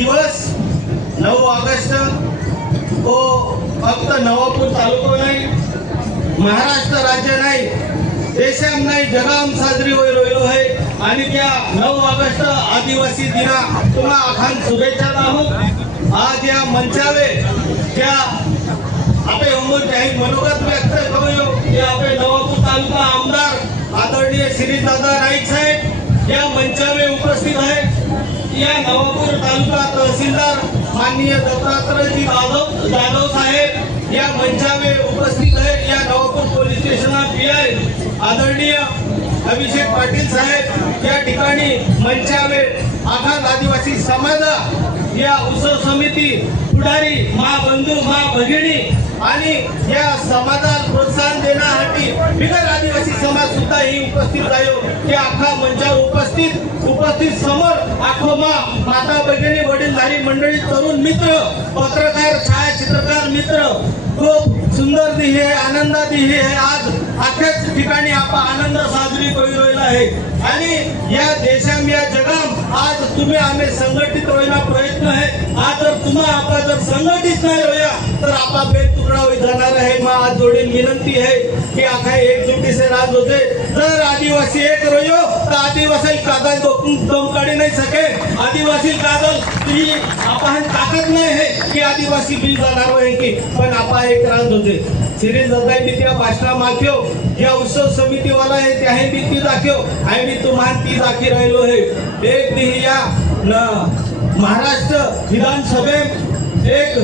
दिवस 9 ऑगस्ट हो फक्त नवापूर तालुका नाही, महाराष्ट्र राज्य नाही, देशाम नाही जगाम साजरी होई रहिलो आहे. आणि त्या 9 ऑगस्ट आदिवासी दिना तुम्हा अखान शुभेच्छा आहोत. आज या मंचावे त्या आपे उमर काही मनोगत व्यक्त करू की आपे नवापूर तालुका आमदार आदरणीय श्रीदादा नाईक साहेब या मंचावे उपस्थित आहे. या नवापूर तालुका तहसीलदार माननीय दत्तात्रयजी जाधव साहेब या मंचावे उपस्थित आहेत. या नवापूर पोलीस स्टेशनला पीआय आदरणीय अभिषेक पाटील साहेब या ठिकाणी मंचावे आखात आदिवासी समाज या उत्सव समिती पुढारी मा बंधू मा भगिनी आणि या समाजाला प्रोत्साहन देण्यासाठी बिगर आदिवासी समाज सुद्धा ही उपस्थित आहे. या आखा मंचावर उपस्थित समोर आखो माता भगिनी वडीलधारी मंडळी तरुण मित्र पत्रकार छायाचित्रकार मित्र खूप सुंदर दिही आहे, आनंदा दिही आहे. आज अख्याच ठिकाणी आपण आनंद साजरी करू राहिला आहे. आणि या देशाम या जगाम आज तुम्ही आम्ही संघटित होण्याचा प्रयत्न आहे. आज जर तुम्हा आपण जर संघटित नाही होया तर आपा बेत तुकडा होई जाणार आहे. मग आज जोडीन विनंती है कि आखा एकजुटी से राज होते. जर आदिवासी एक रहो तर आदिवासी कागल दम काढी नाही सके. आदिवासी कागल ही आपण ताकद नाही है कि आदिवासी बिल जाणार आहे की पण आपा एक राज होते. श्री दादा मी त्या भाषणा माग्यो या उत्सव समिती वाला है त्या है मी ती दाखियो आई मी तुम्हाला ती दाखी राहिलो है. एक दिही या महाराष्ट्र विधानसभेत एक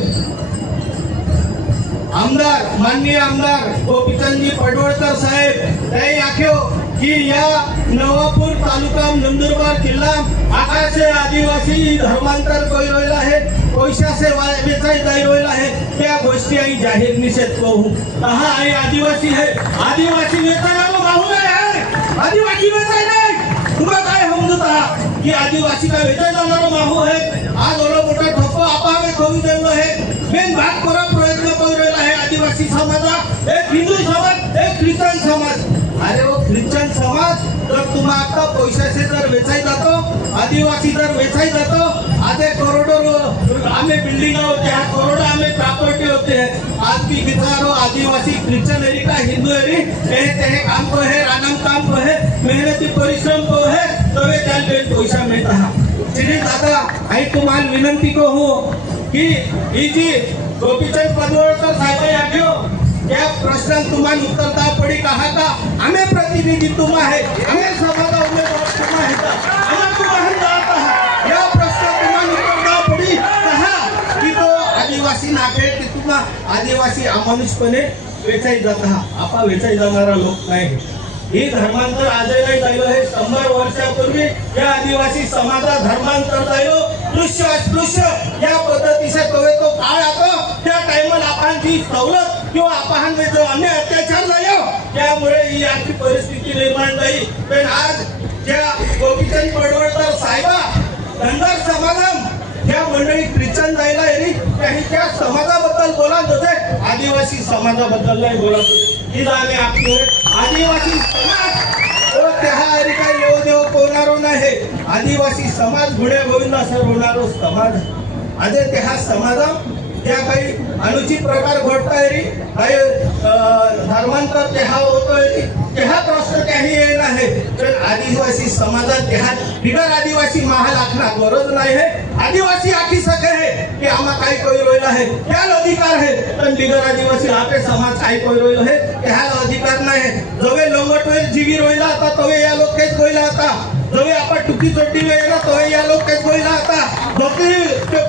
आमदार माननीय आमदार गोपीचंदजी पडवळकर साहेब त्याही आख्यो की या नवापूर तालुका नंदुरबार जिल्हा आकाशे आदिवासी धर्मांतर करू राहिला आहे, पैशाचे वेचाई जाई राहिला आहे. त्या गोष्टी आई जाहीर निषेध करू. हा आई आदिवासी है, आदिवासी वेचायला माहू आहे, आदिवासी वेचाय नाही. तुम्हाला काय समजत आहात की आदिवासी का वेचाय जाणारा माहू आहे. आज ओला मोठा ठप्प आपावे करू दिलो आहे. मेन भाग करा प्रयत्न करू राहिला आहे आदिवासी समाजा. एक हिंदू समाज एक ख्रिश्चन समाज. अरे वो ख्रिश्चन समाज जर तुम्हाला आता पैशाचे जर वेचाई जातो, आदिवासी जर वेचाई जातो, आधे करोडो आम्ही बिल्डिंग होते हैं, करोड़ों आम्ही प्रॉपर्टी होते हैं. आज भी बिचारो आदिवासी ख्रिश्चन एरी का हिंदू एरी ते काम को है, रानम काम को है, मेहनती परिश्रम को है तो वे त्याल पैसा मिळता है. श्री दादा आई तुम्हाला विनंती को हो की ही जी गोपीचंद पडवळकर साहेब आख्यो या प्रश्न तुम्हाला उत्तरता पडी कहा का आम्ही प्रतिनिधी तुम्हा है, आम्ही समाजा उमेदवार तुम्हा है का आम्ही तुम्हाला जात आहात. या प्रश्न तुम्हाला उत्तरता पडी कहा की तो आदिवासी नाके की तुम्हा आदिवासी अमानुषपणे वेचाई जात आहात. आपा वेचाई जाणारा लोक नाही. ही धर्मांतर आजही नाही झालं आहे. 100 वर्षापूर्वी या आदिवासी समाजा धर्मांतर झालो. दृश्य अस्पृश्य या पद्धतीचे तो काळ आता त्या टाइमला आपण जी सवलत किंवा आपण जो अन्य अत्याचार झालो त्यामुळे ही आजची परिस्थिती निर्माण झाली. पण आज ज्या गोपीचंद पडवळकर साहेबा धनगर समाजम या मंडळी ख्रिश्चन जायला येईल काही त्या समाजाबद्दल बोलत होते, आदिवासी समाजाबद्दल नाही बोलत होते. ही आम्ही आपले आदिवासी समाज ओ त्या काही येऊ देव कोणारो नाही. आदिवासी समाज गुणे गोविंदा सर होणारो समाज आजे त्या समाजा त्या काही अनुचित प्रकार घडताय रे काही धर्मांतर तेहा होतोय तेहा प्रश्न काही येत आहे. तर आदिवासी समाजात तेहा बिगर आदिवासी महाल आखना गरज नाही है. आदिवासी आखी सके है की आम्हा काही कोई रोयला है त्याला अधिकार है. पण बिगर आदिवासी आपे समाज काही कोई रोयलो है त्याला अधिकार नाही है. जवे लोंगटवेर जीवी रोयला आता तवे या लोक केच गोयला आता. जवे आपण टुकी चोटी वेळेला तवे या लोक केच गोयला आता. धोती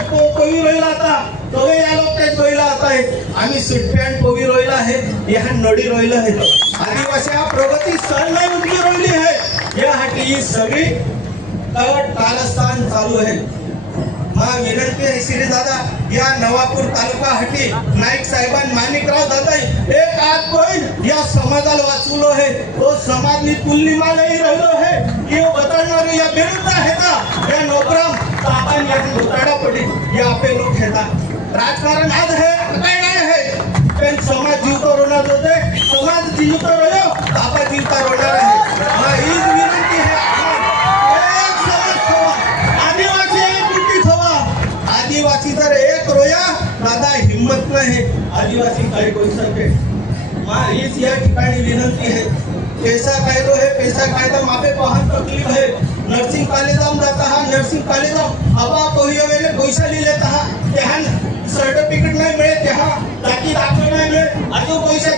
कोई रोयला आता तवे या लोक केच गोयला आता है. आम्ही सुटपॅन्ट कोवी रोयला है या नडी रोयला है. आदिवासी हा प्रगती सण नाही उठली रोयली है. यासाठी ही सगळी कारस्थान चालू आहे. मला विनंती आहे श्री दादा या नवापूर तालुका हटी नाईक साहेबान माणिकराव दादा एक आज कोई या समाजाला वाचवलो है. तो समाज नी पूर्णिमा नहीं रहिलो है कि वो बताणार या विरुद्ध है का या नोकराम आपण या घोटाळा पडी या आपले लोक आहेत. राजकारण आज है काय नाही है पण समाज जीवतो रोणार होते. समाज जीवतो रोयो आपण जीवता रोणार आहे. हीच विनंती है. एक समाज हवा आदिवासी एक कृती हवा आदिवासी काही पैसा हीच या ठिकाणी विनंती है। पैसा कायदो है, पैसा कायदा मापे बहुत तकलीफ है। नर्सिंग कॉलेज जाता है, नर्सिंग कॉलेज अब कोई वेले पैसा ले लेता है, सर्टिफिकेट नहीं मिले, ताकि दाखल नहीं मिले, अजून पैसा